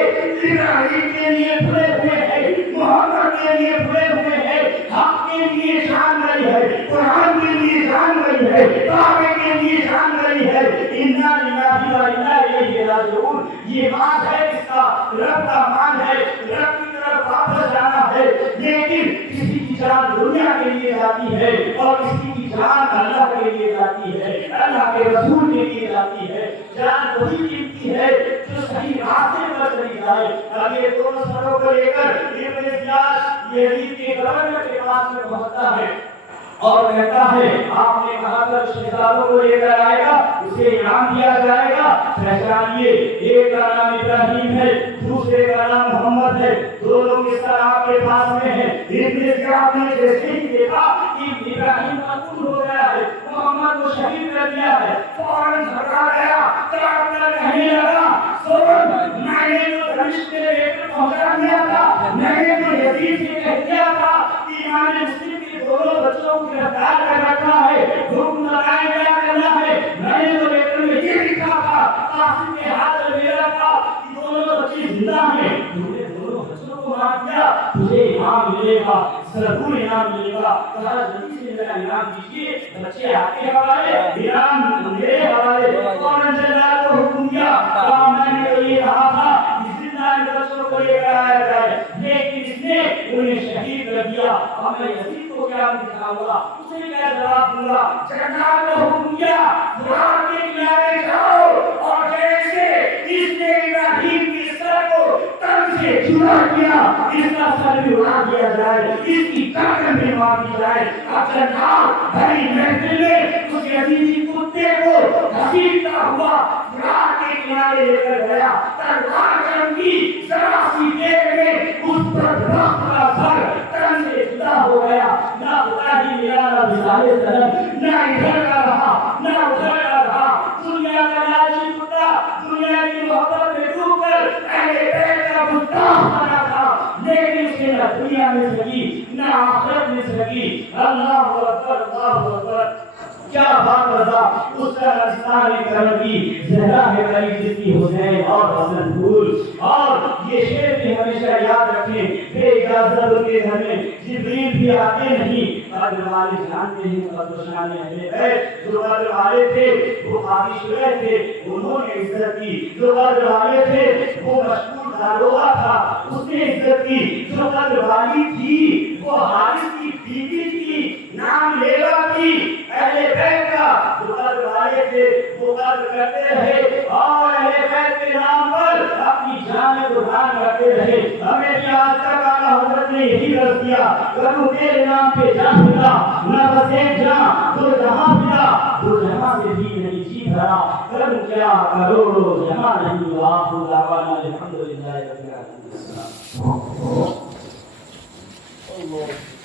ابراہیم کے لیے کھلے ہوئے ہیں، محمد کے لیے کھلے ہوئے ہیں، حق کے لیے جان رہی ہے، قرآن کے لیے جان رہی ہے، کعبے کے لیے جان رہی ہے۔ انا للہ و انا الیہ راجعون۔ یہ مان ہے اس کا، رب کا مان ہے، رب کی طرف واپس جانا ہے، لیکن کسی کی جان دنیا کے لیے جاتی ہے اور کسی کی جان اللہ کے لیے جاتی ہے، اللہ کے رسول کے لیے جاتی ہے۔ جان وہی قیمتی ہے جو صحیح راستے پر چلی جائے۔ اب یہ دونوں سروں کو لے کر ابن زیاد یزید کے گورنر کے پاس میں پہنچتا ہے اور کہتا ہے آپ نے کہا تھا شہزادوں کو لے کر آئے گا، اسے انعام دیا جائے گا، پہچانیے ایک کا نام ابراہیم ہے، دوسرے کا نام محمد ہے، دونوں کے سر آپ کے پاس میں ہیں۔ ابن زیاد نے جیسے ہی دیکھا کہ ابراہیم مقتول ہو گیا ہے، محمد کو شہید کر دیا ہے، فوراً بھگا گیا، تڑپتا کہنے لگا سن میں نے جو دمشق میں لے کر پہنچا دیا تھا، میں نے جو یزید سے کہہ دیا تھا کہ امام مسلم کے دونوں بچوں کو گرفتار کر رکھا ہے، حکم لگائے کیا کرنا ہے، میں نے تو لیٹر میں یہ لکھا تھا، قاسم کے ہاتھ میرا تھا کہ دونوں بچے زندہ ہیں، تم نے دونوں بچوں کو مار دیا، تجھے انعام ملے گا، ضرور انعام ملے گا۔ کہا جلدی سے میرا انعام دیجیے، بچے آپ کے حوالے، انعام میرے حوالے۔ فوراً جنرال کو حکم دیا، کہا میں نے تو یہ کہا تھا کہ زندہ بچوں کو لے کر آیا جائے، لیکن اس نے انہیں شہید کر دیا، اب میں یزید کو کیا دکھاؤں گا، اسے کیا جواب دوں گا؟ جنرال نے حکم دیا فرات کے کنارے جاؤ اور جیسے اس نے ابراہیم کی سر کو تن سے جدا کیا، اس کا سر بھی اڑا دیا جائے، اس کی گردن بھی مار دی جائے۔ اب جنرال بھری محفل میں اس یزیدی کتے کو گھسیٹتا ہوا فرات کے کنارے لے کر گیا، تلوار چمکی، ذرا سی دیر میں اس پر رخت کا سر تن سے جدا ہو گیا، نہ خدا ہی ملا نہ مثال سلم، نہ ادھر کا رہا نہ ادھر کا رہا، دنیا کا کتا دنیا کی محبت میں ڈوب کر اہل بیت کا گستاخ بنا تھا، لیکن اسے نہ دنیا مل سکی نہ آخرت مل سکی۔ اللہ اکبر اللہ اکبر، کیا بات رضا اس کا رستہ نے کر دی، زہرا ہے علی جس کی حسین اور حسن پھول۔ اور یہ شعر بھی ہمیشہ یاد رکھیں، بے اجازت ان کے گھر میں جبریل بھی آتے نہیں۔ قدر والے جانتے ہیں قدر شان اہل بیت، جو قدر والے تھے وہ قاضی شرح تھے، انہوں نے عزت کی۔ جو قدر والے تھے وہ مشہور داروغہ تھا، اس نے عزت کی۔ جو قدر والی تھی وہ حارث کی بیوی تھی، نام لیلا تھی، اہل بیت کا جو قدر والے تھے وہ قدر کرتے رہے اور اہل بیت کے نام پر اپنی جان قربان کرتے رہے۔ ہمیں بھی آج تک اعلیٰ حضرت نے یہی درس دیا، کروں تیرے نام پہ جان پھرا، نہ بس ایک جان دو جہاں پھرا، دو جہاں سے بھی نہیں جی بھرا، کروں کیا کروڑوں جہاں نہیں۔ وآخر دعوانا الحمدللہ رب العالمین۔